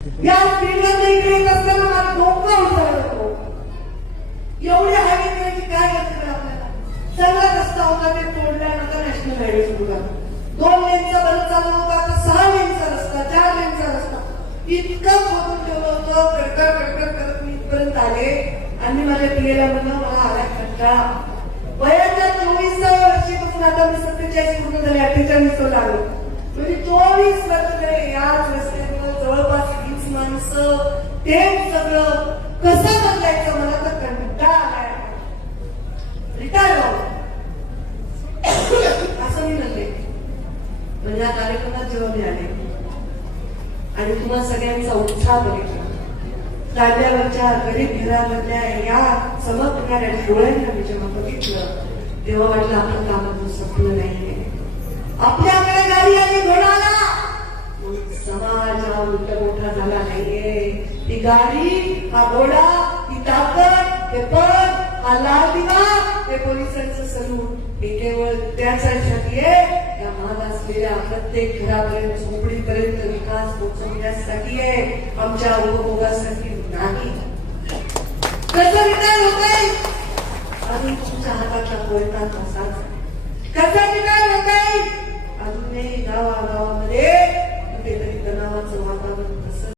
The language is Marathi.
या स्पीडवर इकडे येत असताना मला डोकं उचललं होतो. एवढ्या हायवेची काय गरज आपल्याला? सगळा रस्ता होता ते तोडल्यानंतर नॅशनल हायवे सुरू झाला. 2 लेनचा बरं चालू होता, आता 6 लेनचा रस्ता, 4 लेनचा रस्ता इतकं खोदून ठेवलं होतं. कडकड करत मी इथपर्यंत आले आणि माझ्या पिलेला म्हणलं मला आला कंटाळा. वयाच्या 24व्या वर्षीपासून आता मी 47 पूर्ण झाले, 48 लागलो. म्हणजे 24 वर्ष याच रस्त्यावर जवळपास 20 माणसं ते सगळं कसं बदलायचं मला तर कंटाळा आलाय. रिटायर असं मी म्हणते. म्हणजे या कार्यक्रमात जेव्हा मी आले आणि तुम्हाला सगळ्यांचा उत्साह बघितला, जाग्यावरच्या गरीब घरामधल्या या चमकणाऱ्या डोळ्यांना मी जेव्हा बघितलं तेव्हा वाटलं आपलं काम संपलं नाहीये. आपल्याकडे गाडी आली, घोडा आला, समाज हा उलट मोठा झाला नाहीये. ती गाडी, हा घोडा, ती ताकद, हे पद, हा लाल दिवा, हे पोलिसांचं सलूट, हे केवळ त्यासाठी आहे या महान असलेल्या प्रत्येक घरापर्यंत झोपडीपर्यंत विकास पोहोचवण्यासाठी आहे, आमच्या उपभोगासाठी नाही. कसं रिटायर होतंय? अजून तुमच्या हातातला कोयता तसाच